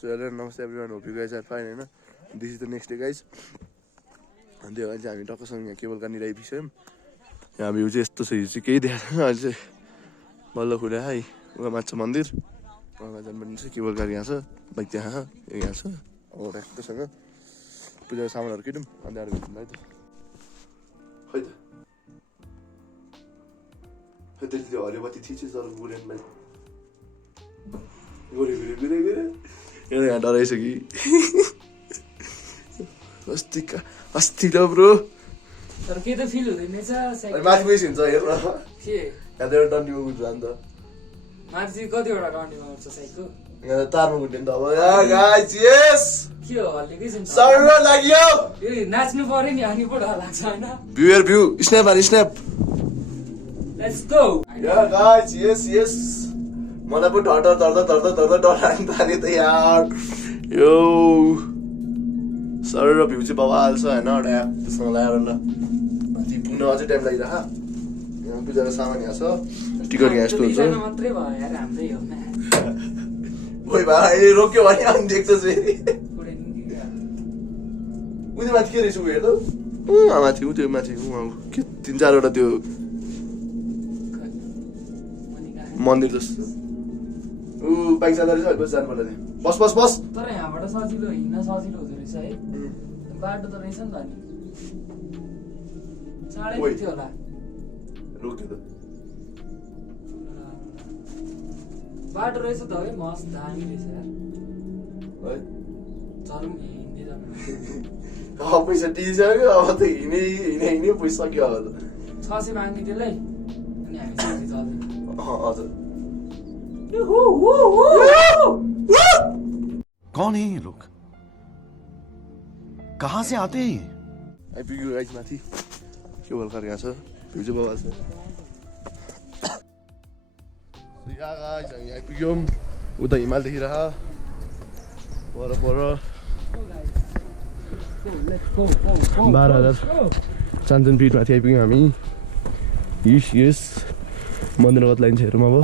So hello, namaste everyone. Hope you guys are fine, होइन? This is the next day, guys. अनि त्यो अहिले चाहिँ हामी टक्कसँग यहाँ केबल कार्ड आइपुग्छौँ। यहाँ भ्यू चाहिँ यस्तो छ, यो चाहिँ केही देखाएको छैन अहिले चाहिँ बल्ल खुल्यो है। उहाँ माथि छ मन्दिर, उहाँ जानुपर्ने छ। केबल कार्ड यहाँ छ, बाइक त्यहाँ यहाँ छ। अब ट्याक्कसँग पूजाको सामानहरू किनौँ अनि अरू भेटौँ है त। खै त खै त्यति त्यो हरियो बत्ती थिएछ तर गुरेन भाइ गुरे यहाँ डराइछ कि अस्ति ल ब्रो तर के त फिल हुँदैन छ माथि गएपछि हुन्छ हेर न के यहाँ त एउटा डन्डीमा उठ्छ अन्त माथि कतिवटा डन्डीमा उठ्छ साइकल यहाँ तारमा उठ्ने नि त अब गाइस यस के हो हल्लेकै छ सर्व लाग्यो ए नाच्नु पर्यो नि अनि पो डर लाग्छ हैन भ्यू स्न्याप हान स्न्याप लेट्स गो या गाइस यस मलाई पो डर लाग्न थाल्यो त यार यो सर र भ्यू चाहिँ बवाल छ होइन एउटा त्यससँग लगाएर ल माथि पुग्न अझै टाइम लागिरह यहाँ पूजाको सामान यहाँ छ टिकट यहाँ स्टोर छ मात्रै भयो यार हाम्रै हो न ओइ भाइ रोक्यो भने अनि देख्छस् फेरि उनी माथि के रहेछ उ हेर्नु माथि उ त्यो माथि के 3-4वटा त्यो मन्दिर जस्तो ऊ बाइक जाँदा रहेछ बस जानु पर्ला बस बस बस तर यहाँबाट सजिलो हिँड्न सजिलो हुँदो रहेछ है बाटो त रहेछ नि त नि चाँडै थियो होला रोक्यो त बाटो रहेछ त है मस्त दामी रहेछ यार है चलौँ हिँड्दै जानु अब पैसा दिइसक्यो अब त हिँडे पैसा सक्यो अब त 600 माग्ने त्यसलाई अनि हामी चाहिँ चल्दै हजुर कौन है ये लोग कहाँ से आते हैं आइपुग्यो गाइस माथि के भर्खर यहाँ छ भ्यू चाहिँ बवाल छ या गाइस हामी आइपुग्यौँ उता हिमाल देखिरह पर 12,000 चान्चन फिट माथि आइपुग्यौँ हामी यस मन्दिर कति लाइन छ हेरौँ अब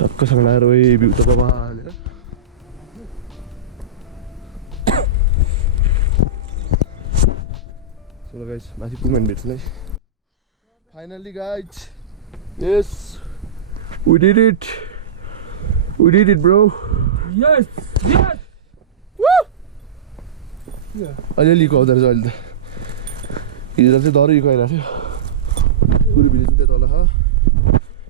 टक्कसँग लगाएर ओइ भ्यू त बवाल चलो गाइस माथि पुग्नु भेट्छु है finally guys yes we did it bro yes अलिअलिको आउँदो रहेछ अहिले त हिजो चाहिँ डरै गइरहेको थियो पुरै भिडियो चाहिँ तल छ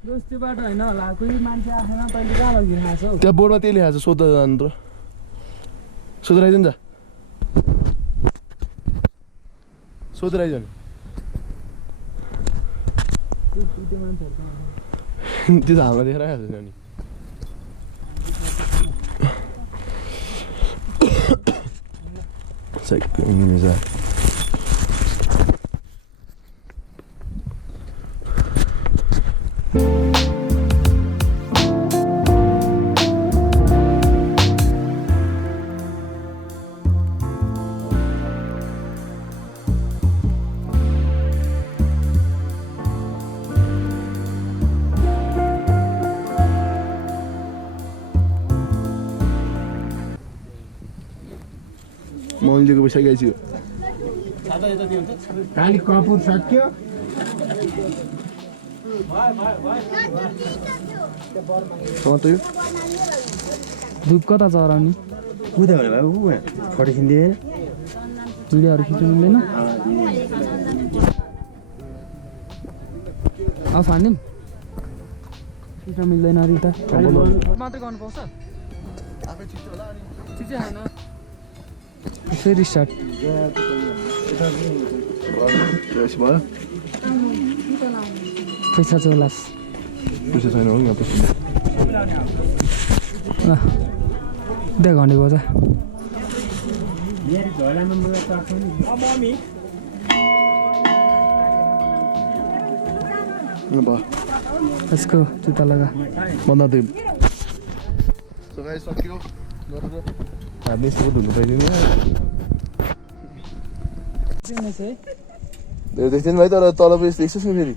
दोस्ती बाटो हैन होला कोही मान्छे आएन तैले कहाँ लगिरहेको छौ त्यहाँ बोर्डमा त्यही लेखेको छ सोध जानु त सोधेर आइज नि त सोधेर आइज नि त्यो त हाम्रो देखेर आइहाल्छ नि मौलीको पैसा गाइसक्यो खाली कपुर सक्यो धुप कता चराउने कुदा भने बाबु फोटो खिच्दै भिडियोहरू खिच्नु मिल्दैन अब फान्दिम खिच्न मिल्दैन अरे त मात्रै गर्नु पाउँछ आफै ठिक होला अनि ठिक चाहिँ हैन फेरि स्टार्ट पैसा चौलास पैसा छैन हो यहाँ पैसा त्यहाँ घन्टे भयो त यसको जुत्ता लगा भन्दा दिउँ सक्यो हामी यस्तो धुनु पाइदिनु देख्थेन भाइ तर तल पेज देख्छस् नि फेरि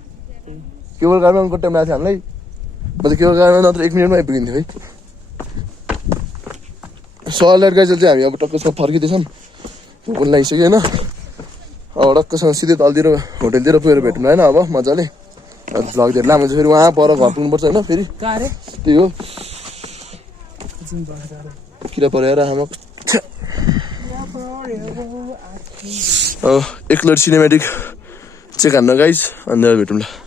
केवल गाडीमा कति टाइम लाग्थ्यो हामीलाई मतलब केवल गाडीमा नत्र 1 मिनटमा आइपुगिन्थ्यो है सवाल गाइज चाहिँ हामी अब टक्कसँग फर्किँदैछौँ भोक पनि लागिसक्यो होइन अब टक्कसँग सिधै तलतिर होटेलतिर पुगेर भेटौँ होइन अब मजाले भ्लग धेरै लामो चाहिँ फेरि उहाँ पर घर पुग्नुपर्छ होइन फेरि त्यही हो किरा परेर आमा एकलट सिनेमेटिक चेक हान्न गाइज अन्त भेटौँ ल